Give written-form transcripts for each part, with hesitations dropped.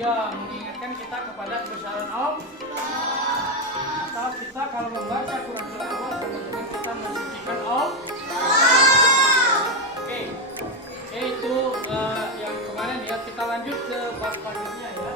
dia mengingatkan kita kepada kebesaran Allah. Atau kita kalau membaca Quran surah Allah sama dengan kita mensucikan Allah. Oke, itu yang kemarin ya. Kita lanjut ke bab selanjutnya ya.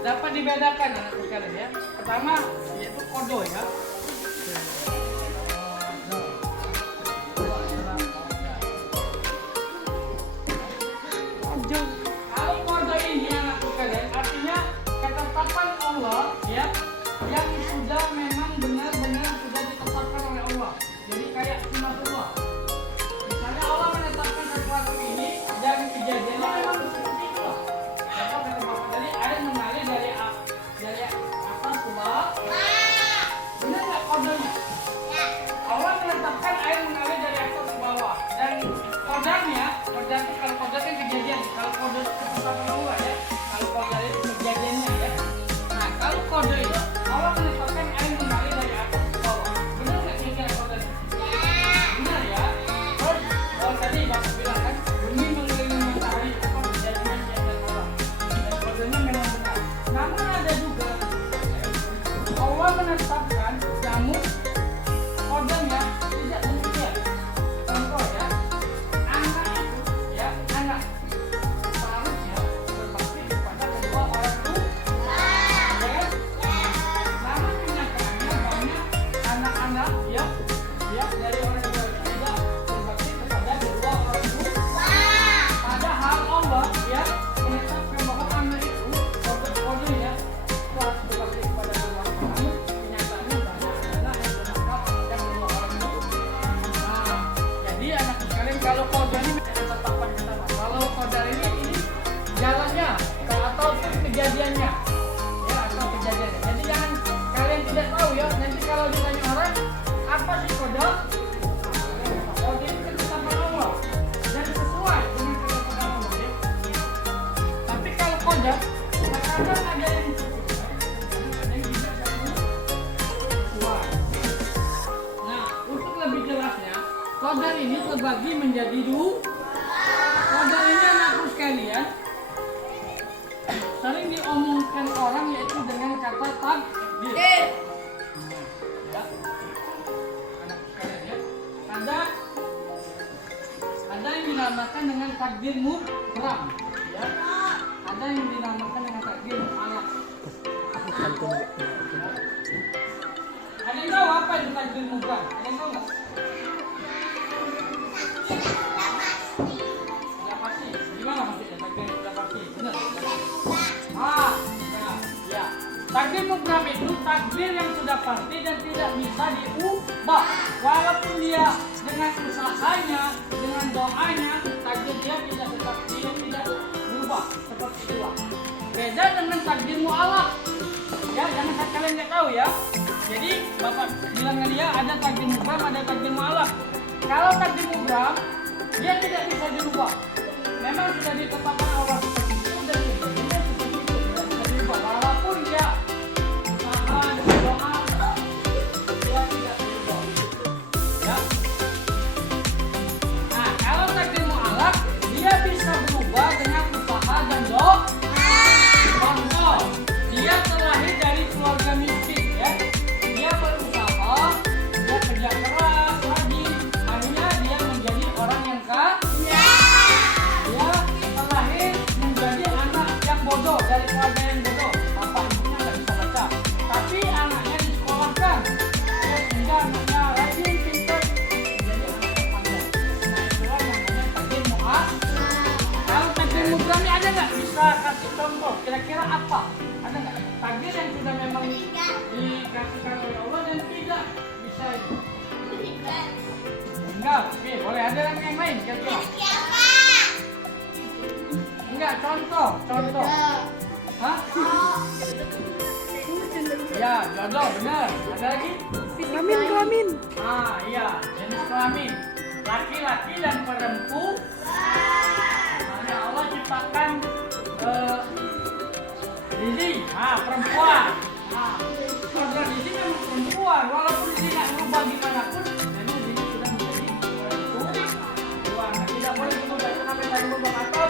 Dapat dibedakan anak-anak sekalian ya. Pertama yaitu kodo ya. Kalau kodo ini anak-anak sekalian artinya ketetapan Allah ya, yang sudah memang benar-benar sudah ditetapkan oleh Allah. Jadi kayak sunatullah. Misalnya Allah menetapkan sesuatu ini dan kejadiannya memang seperti itu. Dari atas ke bawah. Benar nggak kodenya? Allah menetapkan air mengalir dari atas ke bawah. Dan kodanya, koda itu kalau koda kan kejadian. Kalau koda itu ketetapan Allah ya. Kalau koda itu kejadiannya ya. Nah kalau koda itu Allah menetapkan air mengalir dari atas ke bawah. Benar nggak kira-kira kodanya? Benar ya. Terus tadi Bapak bilang kan bumi mengelilingi matahari apa kejadiannya dan Allah. Dan kodenya memang benar. Namun ada juga Allah menetapkan jamu kodenya tidak demikian. Contoh ya, anak itu ya anak seharusnya berbakti kepada kedua orang tua. Ya, namun kenyataannya banyak anak-anak ya dari orang tua tidak berbakti kepada kedua orang tua. Padahal Allah ya menetapkan bahwa anak itu kodenya harus berbakti kepada kedua orang tua. Kenyataannya banyak anak yang bernafas yang kedua orang tua. Nah, jadi anak sekalian kalau kode ini ketetapan pertama. Kalau kode ini jalannya ataupun kejadiannya, ya atau kejadiannya. Jadi jangan kalian tidak tahu ya. Nanti kalau ditanya orang apa sih kode? Kode itu ketetapan Allah dan sesuai dengan ketetapan Allah. Ya. Tapi kalau kode terkadang ada yang kodar ini terbagi menjadi dua. Kodar ini anakku sekalian sering diomongkan orang yaitu dengan kata takdir. Ya. ada yang dinamakan dengan takdir mubram, ya. Ada yang dinamakan dengan takdir mu'allaq. Ada yang tahu apa itu takdir mubram? Ada yang tahu nggak? Sudah pasti. Gimana maksudnya takdir sudah pasti? Benar. Ya. Takdir mubram itu takdir yang sudah pasti dan tidak bisa diubah. Walaupun dia dengan usahanya, dengan doanya, takdir dia tidak berubah seperti itu. Beda dengan takdir mu'allaq. Ya, jangan kalian nggak tahu ya. Jadi Bapak bilang dengan dia ada takdir mubram, ada takdir mu'allaq. Kalau takdir mubram, dia tidak bisa dirubah. Memang sudah ditetapkan Allah seperti itu dan dia seperti itu tidak bisa dirubah. Walaupun dia usaha dan doa, dia tidak dirubah. Ya. Nah, kalau takdir mu'allaq, dia bisa berubah dengan usaha dan doa. Contoh, dia terlahir dari keluarga miskin, ya. Dia berusaha, dia kerja keras, rajin, akhirnya dia menjadi orang yang kaya. Dia terlahir menjadi anak yang bodoh, dari keluarga yang bodoh. Bapak ibunya nggak bisa baca, tapi anaknya disekolahkan, ya, sehingga anaknya rajin, pintar, menjadi anak yang pandai. Nah, itulah yang namanya takdir mu'allaq. Kalau takdir mubram ada nggak? Bisa kasih contoh, kira-kira apa? Ada nggak? Takdir yang sudah memang dikasihkan oleh Allah dan tidak bisa itu. Enggak, oke, boleh. Ada yang lain kira-kira? Enggak, contoh. Hah? Ya, jodoh, benar. Ada lagi? Kelamin. Iya, jenis kelamin. Laki-laki dan perempuan. Makanya Allah ciptakan Lili, perempuan. Kalau Lili memang perempuan, walaupun Lili nggak berubah gimana pun, memang Lili sudah menjadi perempuan. Tidak boleh diubah sampai tadi berubah atau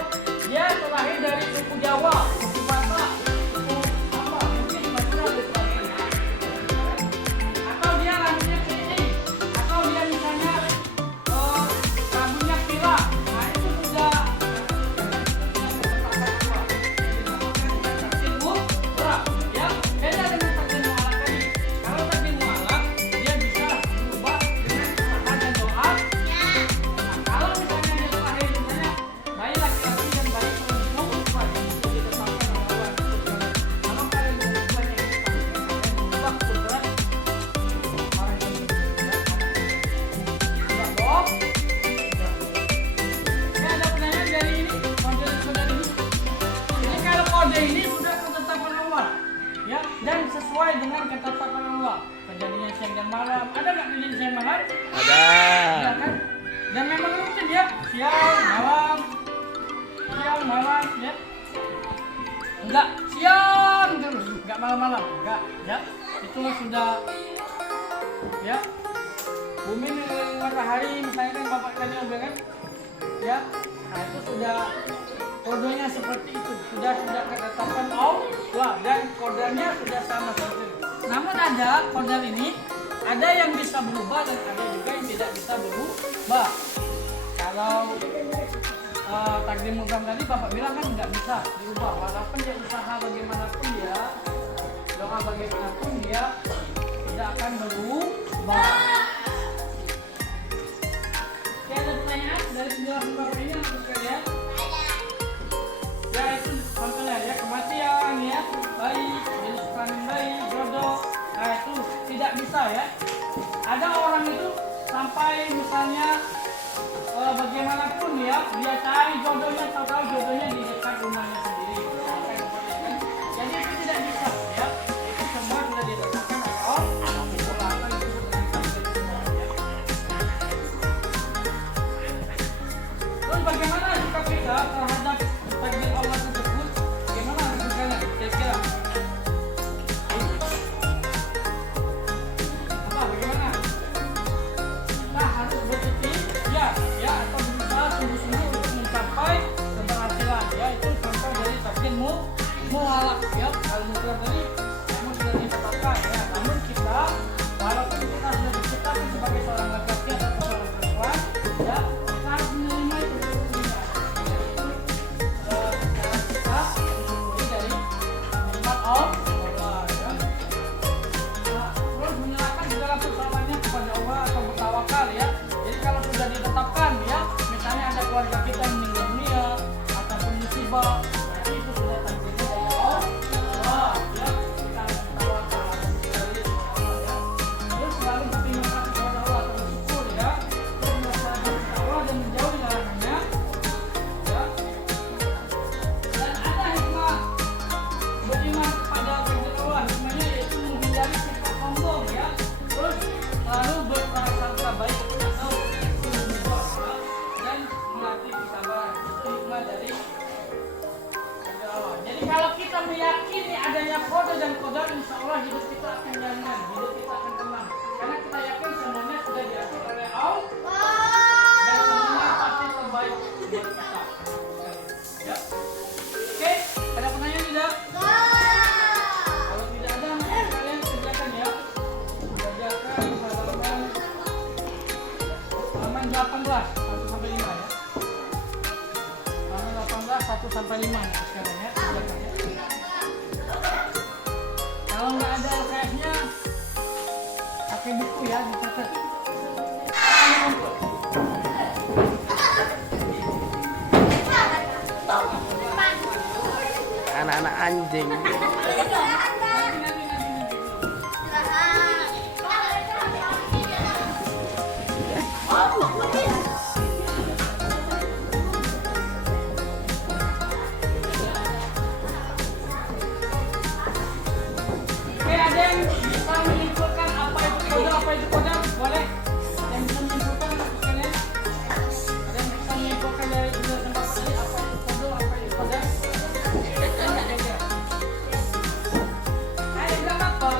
dia terlahir dari suku Jawa, suku Batak, suku apa, mungkin Madura dan sebagainya. Atau dia lahirnya kecil, atau dia misalnya rambutnya pirang. Nah itu sudah ya, beda dengan takdir mu'allaq tadi. Kalau takdir mu'allaq dia bisa berubah dengan usaha dan doa. Nah, kalau misalnya dia terlahir misalnya bayi laki-laki dan bayi perempuan, itu ditetapkan oleh Allah. Kalau kalian berubah yang berubah kudrat orang yang sudah bohong. Ini ada pertanyaan dari ini, saudara ini. Jadi kalau kode ini sudah ketetapan Allah, ya, dan sesuai dengan ketetapan Allah. Kejadian siang dan malam, ada nggak kejadian siang malam? Ada. Ada kan? Dan memang rutin ya, siang malam, ya. Enggak siang terus, enggak malam-malam, enggak, ya. Itulah sudah, ya. Bumi mengelilingi matahari, misalnya kan Bapak tadi bilang kan, ya. Nah itu sudah kodenya seperti itu, sudah ketetapan Allah dan kodenya sudah sama seperti itu. Namun ada kode ini, ada yang bisa berubah dan ada juga yang tidak bisa berubah. Kalau takdir mubram tadi Bapak bilang kan nggak bisa diubah, walaupun dia usaha bagaimanapun dia, doa bagaimanapun dia tidak akan berubah. Oke, ada pertanyaan dari penjelasan Bapak ini yang harus kalian? Ya itu contohnya ya, kematian ya, bayi, jenis kelamin bayi, jodoh. Nah itu tidak bisa ya. Ada orang itu sampai misalnya bagaimanapun ya, dia cari jodohnya, tahu jodohnya di dekat rumahnya sendiri. Jadi itu tidak bisa ya. Itu semua sudah ditetapkan oleh Allah. Terus bagaimana sikap kita terhadap takdir Allah tersebut? Bagaimana menurut kira-kira? Bagaimana? Kita harus berikhtiar ya, atau berusaha sungguh-sungguh untuk mencapai keberhasilan ya. Itu contoh kalimat Allah ya. Nah, terus menyerahkan segala persoalannya kepada Allah atau bertawakal ya. Jadi kalau sudah ditetapkan ya, misalnya ada keluarga kita yang meninggal dunia ataupun musibah, berarti itu sudah takdirnya dari Allah ya. Kita harus bertawakal dari Allah ya. Terus selalu berterima kasih kepada Allah atau bersyukur ya. Terus melaksanakan Allah dan menjauhi larangannya ya. Dan ada hikmah beriman kepada firman Allah, hikmahnya yaitu menghindari sifat sombong ya. Terus selalu berprasangka baik atau berubah ya. Dan melatih kesabaran, itu hikmah dari firman Allah. Jadi kalau kita meyakini adanya qada dan qadar, insya Allah hidup kita akan nyaman, hidup kita akan tenang. Karena kita yakin semuanya sudah diatur oleh Allah dan semuanya pasti terbaik buat kita. Ya. Oke, ada pertanyaan tidak? Kalau tidak ada, maka kalian kerjakan ya. Kerjakan halaman 18, 1 sampai 5 ya. Halaman 18, 1 sampai 5 ya sekarang ya. Kerjakan ya. Kalau nggak ada LKS-nya, pakai buku ya, dicatat. Anak-anak anjing. Oke, ada yang bisa menyimpulkan apa itu kodam? Boleh? Yang bisa menyimpulkan lakukan ya. Ada yang bisa menyimpulkan dari penjelasan Bapak tadi apa itu kodam, apa itu kodam? Ayo bilang apa?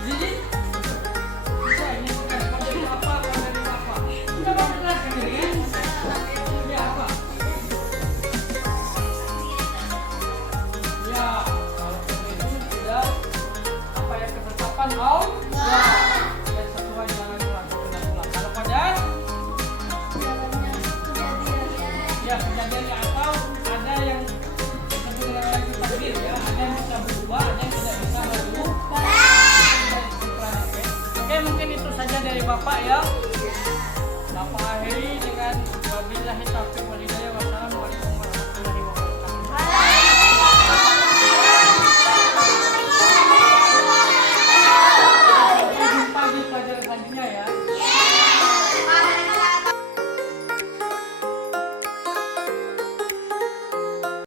Jadi bisa menyimpulkan kodam itu apa, kodam itu apa? Sudah Bapak jelaskan ini ya. Dia apa? Ya, kalau itu sudah apa yang ketetapan Allah dan sesuai jalan Tuhan atau kalau qadar ya kejadiannya atau ada yang disebut dengan itu takdir ya, ada yang bisa berubah, ada yang tidak bisa berubah. Oke, mungkin itu saja dari Bapak ya. Bapak akhiri dengan